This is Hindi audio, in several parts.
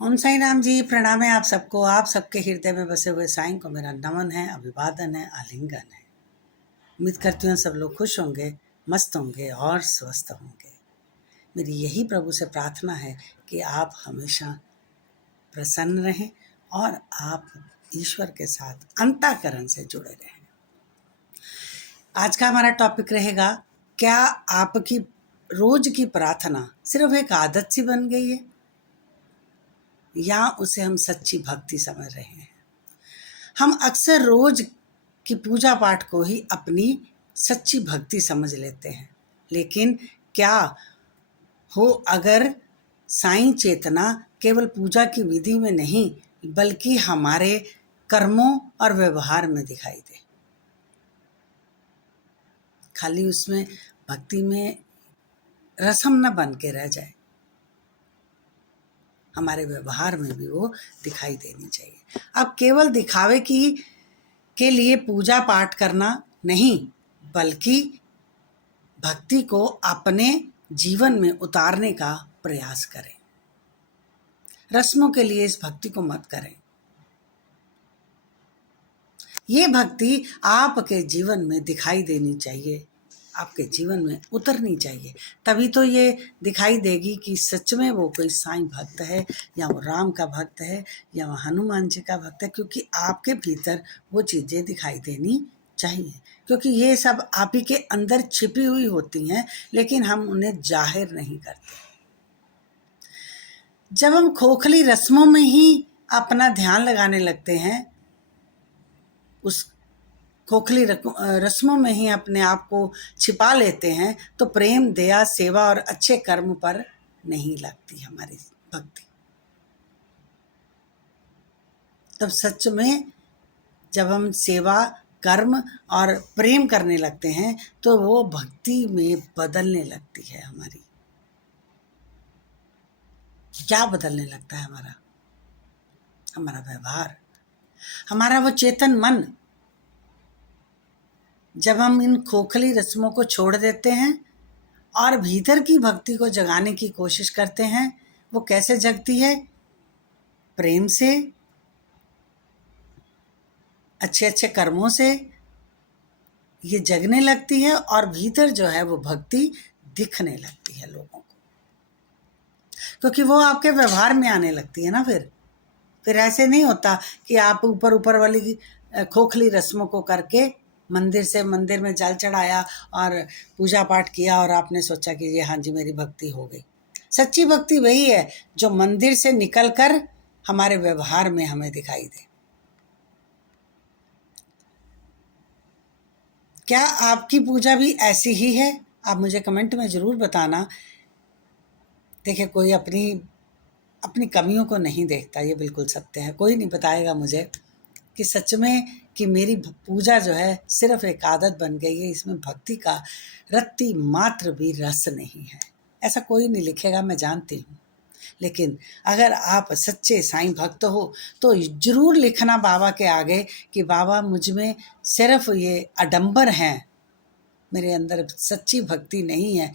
ओम साई राम जी, प्रणाम है आप सबको। आप सबके हृदय में बसे हुए साईं को मेरा नमन है, अभिवादन है, आलिंगन है। उम्मीद करती हूँ सब लोग खुश होंगे, मस्त होंगे और स्वस्थ होंगे। मेरी यही प्रभु से प्रार्थना है कि आप हमेशा प्रसन्न रहें और आप ईश्वर के साथ अंतःकरण से जुड़े रहें। आज का हमारा टॉपिक रहेगा, क्या आपकी रोज की प्रार्थना सिर्फ एक आदत सी बन गई है या उसे हम सच्ची भक्ति समझ रहे हैं। हम अक्सर रोज की पूजा पाठ को ही अपनी सच्ची भक्ति समझ लेते हैं, लेकिन क्या हो अगर साईं चेतना केवल पूजा की विधि में नहीं बल्कि हमारे कर्मों और व्यवहार में दिखाई दे। खाली उसमें भक्ति में रस्म न बन के रह जाए, हमारे व्यवहार में भी वो दिखाई देनी चाहिए। अब केवल दिखावे के लिए पूजा पाठ करना नहीं, बल्कि भक्ति को अपने जीवन में उतारने का प्रयास करें। रस्मों के लिए इस भक्ति को मत करें। ये भक्ति आपके जीवन में दिखाई देनी चाहिए, आपके जीवन में उतरनी चाहिए। तभी तो ये दिखाई देगी कि सच में वो कोई साईं भक्त है या वो राम का भक्त है या वो हनुमान जी का भक्त है, क्योंकि आपके भीतर वो चीज़ें दिखाई देनी चाहिए। क्योंकि ये सब आप ही के अंदर छिपी हुई होती हैं, लेकिन हम उन्हें जाहिर नहीं करते। जब हम खोखली रस्मों में ही अपना ध्यान लगाने लगते हैं, उस खोखली रस्मों में ही अपने आप को छिपा लेते हैं, तो प्रेम, दया, सेवा और अच्छे कर्म पर नहीं लगती हमारी भक्ति। तब सच में जब हम सेवा, कर्म और प्रेम करने लगते हैं तो वो भक्ति में बदलने लगती है हमारी। क्या बदलने लगता है हमारा व्यवहार, हमारा वो चेतन मन। जब हम इन खोखली रस्मों को छोड़ देते हैं और भीतर की भक्ति को जगाने की कोशिश करते हैं, वो कैसे जगती है? प्रेम से, अच्छे अच्छे कर्मों से ये जगने लगती है और भीतर जो है वो भक्ति दिखने लगती है लोगों को, क्योंकि वो आपके व्यवहार में आने लगती है ना। फिर ऐसे नहीं होता कि आप ऊपर ऊपर वाली खोखली रस्मों को करके मंदिर से मंदिर में जल चढ़ाया और पूजा पाठ किया और आपने सोचा कि ये हाँ जी मेरी भक्ति हो गई। सच्ची भक्ति वही है जो मंदिर से निकलकर हमारे व्यवहार में हमें दिखाई दे। क्या आपकी पूजा भी ऐसी ही है? आप मुझे कमेंट में ज़रूर बताना। देखिए, कोई अपनी कमियों को नहीं देखता, ये बिल्कुल सत्य है। कोई नहीं बताएगा मुझे कि सच में कि मेरी पूजा जो है सिर्फ एक आदत बन गई है, इसमें भक्ति का रत्ती मात्र भी रस नहीं है। ऐसा कोई नहीं लिखेगा, मैं जानती हूँ। लेकिन अगर आप सच्चे साईं भक्त हो तो जरूर लिखना बाबा के आगे कि बाबा मुझ में सिर्फ ये आडंबर हैं, मेरे अंदर सच्ची भक्ति नहीं है,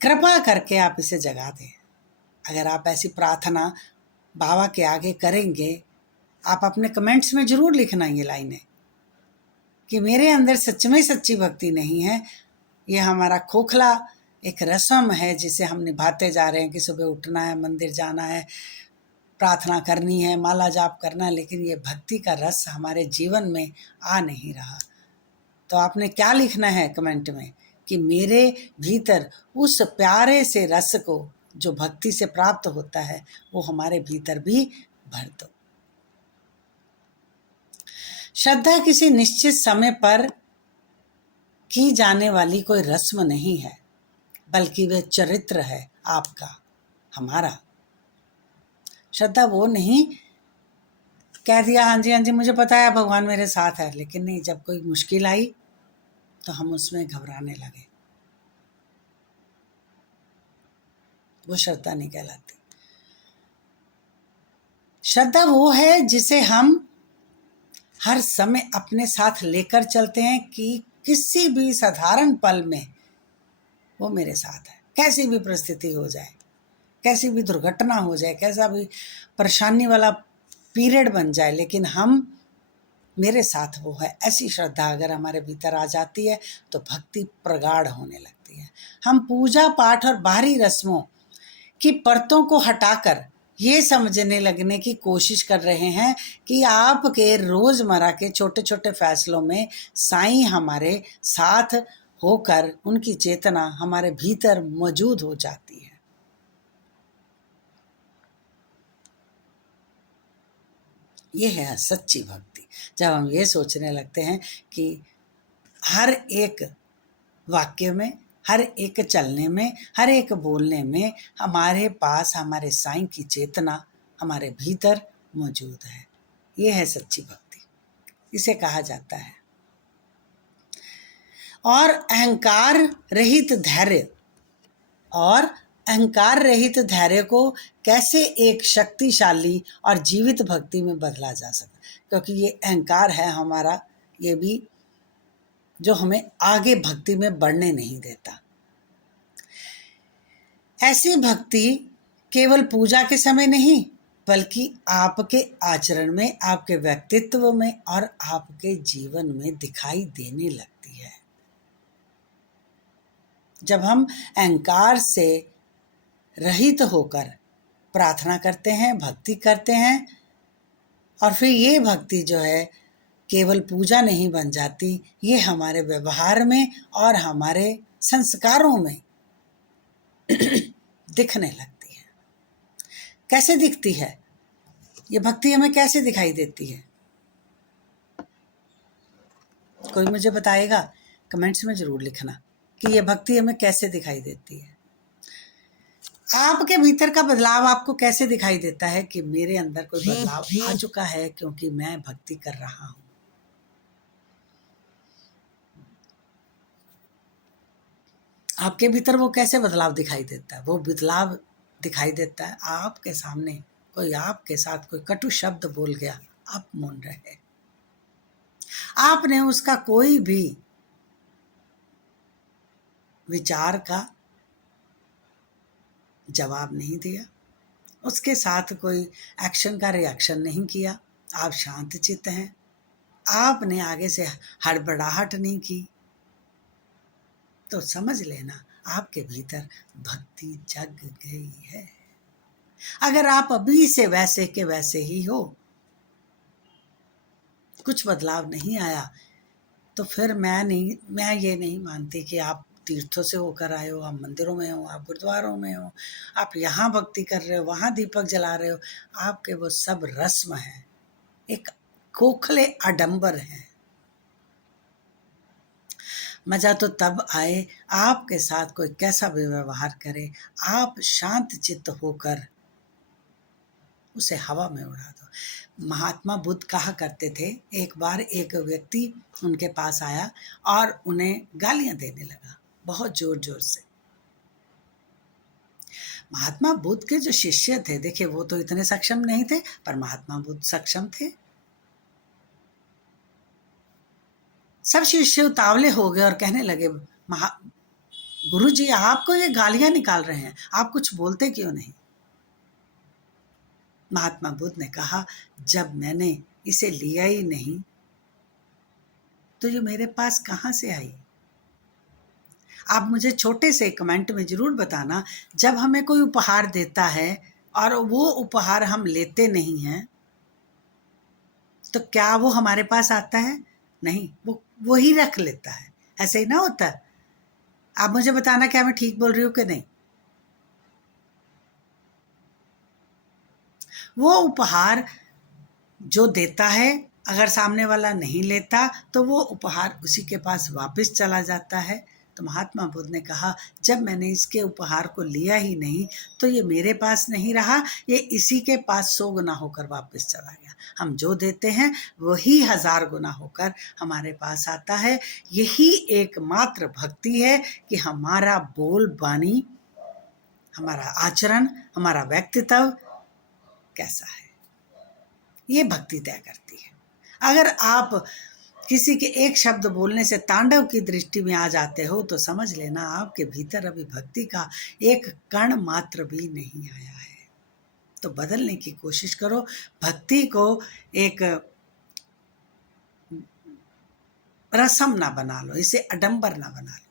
कृपा करके आप इसे जगा दें। अगर आप ऐसी प्रार्थना बाबा के आगे करेंगे, आप अपने कमेंट्स में ज़रूर लिखना ये लाइनें कि मेरे अंदर सच में सच्ची भक्ति नहीं है, ये हमारा खोखला एक रस्म है जिसे हम निभाते जा रहे हैं कि सुबह उठना है, मंदिर जाना है, प्रार्थना करनी है, माला जाप करना है, लेकिन ये भक्ति का रस हमारे जीवन में आ नहीं रहा। तो आपने क्या लिखना है कमेंट में कि मेरे भीतर उस प्यारे से रस को जो भक्ति से प्राप्त होता है वो हमारे भीतर भी भर दो। श्रद्धा किसी निश्चित समय पर की जाने वाली कोई रस्म नहीं है, बल्कि वह चरित्र है आपका, हमारा। श्रद्धा वो नहीं कह दिया हाँ जी मुझे पता है भगवान मेरे साथ है, लेकिन नहीं, जब कोई मुश्किल आई तो हम उसमें घबराने लगे, वो श्रद्धा नहीं कहलाती। श्रद्धा वो है जिसे हम हर समय अपने साथ लेकर चलते हैं कि किसी भी साधारण पल में वो मेरे साथ है, कैसी भी परिस्थिति हो जाए, कैसी भी दुर्घटना हो जाए, कैसा भी परेशानी वाला पीरियड बन जाए, लेकिन हम मेरे साथ वो है, ऐसी श्रद्धा अगर हमारे भीतर आ जाती है तो भक्ति प्रगाढ़ होने लगती है। हम पूजा पाठ और बाहरी रस्मों की परतों को हटाकर ये समझने लगने की कोशिश कर रहे हैं कि आपके रोजमर्रा के छोटे छोटे फैसलों में साईं हमारे साथ होकर उनकी चेतना हमारे भीतर मौजूद हो जाती है। ये है सच्ची भक्ति। जब हम ये सोचने लगते हैं कि हर एक वाक्य में, हर एक चलने में, हर एक बोलने में हमारे पास हमारे साईं की चेतना हमारे भीतर मौजूद है, ये है सच्ची भक्ति, इसे कहा जाता है। और अहंकार रहित धैर्य, और अहंकार रहित धैर्य को कैसे एक शक्तिशाली और जीवित भक्ति में बदला जा सकता, क्योंकि ये अहंकार है हमारा, ये भी जो हमें आगे भक्ति में बढ़ने नहीं देता। ऐसी भक्ति केवल पूजा के समय नहीं, बल्कि आपके आचरण में, आपके व्यक्तित्व में और आपके जीवन में दिखाई देने लगती है। जब हम अहंकार से रहित होकर प्रार्थना करते हैं, भक्ति करते हैं, और फिर ये भक्ति जो है केवल पूजा नहीं बन जाती, ये हमारे व्यवहार में और हमारे संस्कारों में दिखने लगती है। कैसे दिखती है ये भक्ति, हमें कैसे दिखाई देती है? कोई मुझे बताएगा? कमेंट्स में जरूर लिखना कि ये भक्ति हमें कैसे दिखाई देती है। आपके भीतर का बदलाव आपको कैसे दिखाई देता है कि मेरे अंदर कोई बदलाव आ चुका है क्योंकि मैं भक्ति कर रहा हूं। आपके भीतर वो कैसे बदलाव दिखाई देता है? वो बदलाव दिखाई देता है आपके सामने कोई आपके साथ कोई कटु शब्द बोल गया, आप मौन रहे, आपने उसका कोई भी विचार का जवाब नहीं दिया, उसके साथ कोई एक्शन का रिएक्शन नहीं किया, आप शांत चित्त हैं, आपने आगे से हड़बड़ाहट नहीं की, तो समझ लेना आपके भीतर भक्ति जग गई है। अगर आप अभी से वैसे के वैसे ही हो, कुछ बदलाव नहीं आया, तो फिर मैं ये नहीं मानती कि आप तीर्थों से होकर आए हो, आप मंदिरों में हो, आप गुरुद्वारों में हो, आप यहाँ भक्ति कर रहे हो, वहाँ दीपक जला रहे हो, आपके वो सब रस्म है, एक खोखले आडंबर हैं। मजा तो तब आए आपके साथ कोई कैसा भी व्यवहार करे, आप शांत चित्त होकर उसे हवा में उड़ा दो। महात्मा बुद्ध कहा करते थे, एक बार एक व्यक्ति उनके पास आया और उन्हें गालियां देने लगा बहुत जोर जोर से। महात्मा बुद्ध के जो शिष्य थे, देखिए वो तो इतने सक्षम नहीं थे, पर महात्मा बुद्ध सक्षम थे। सब शिष्य उतावले हो गए और कहने लगे, गुरु जी आपको ये गालियां निकाल रहे हैं, आप कुछ बोलते क्यों नहीं? महात्मा बुद्ध ने कहा, जब मैंने इसे लिया ही नहीं तो ये मेरे पास कहाँ से आई? आप मुझे छोटे से कमेंट में जरूर बताना, जब हमें कोई उपहार देता है और वो उपहार हम लेते नहीं हैं, तो क्या वो हमारे पास आता है? नहीं, वो ही रख लेता है। ऐसे ही ना होता? आप मुझे बताना क्या मैं ठीक बोल रही हूँ कि नहीं। वो उपहार जो देता है, अगर सामने वाला नहीं लेता तो वो उपहार उसी के पास वापस चला जाता है। तो महात्मा बुद्ध ने कहा, जब मैंने इसके उपहार को लिया ही नहीं तो ये मेरे पास नहीं रहा, ये इसी के पास 100 गुना होकर वापस चला गया। हम जो देते हैं वही 1000 गुना होकर हमारे पास आता है। यही एकमात्र भक्ति है कि हमारा बोल बानी, हमारा आचरण, हमारा व्यक्तित्व कैसा है, ये भक्ति तय करती है। अगर आप किसी के एक शब्द बोलने से तांडव की दृष्टि में आ जाते हो तो समझ लेना आपके भीतर अभी भक्ति का एक कण मात्र भी नहीं आया है। तो बदलने की कोशिश करो, भक्ति को एक रसम ना बना लो, इसे अडंबर ना बना लो।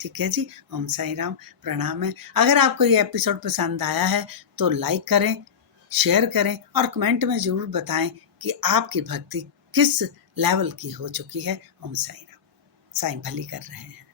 ठीक है जी। ओम साई राम, प्रणाम है। अगर आपको ये एपिसोड पसंद आया है तो लाइक करें, शेयर करें और कमेंट में ज़रूर बताएं कि आपकी भक्ति किस लेवल की हो चुकी है। ओम साई राम। साईं भली कर रहे हैं।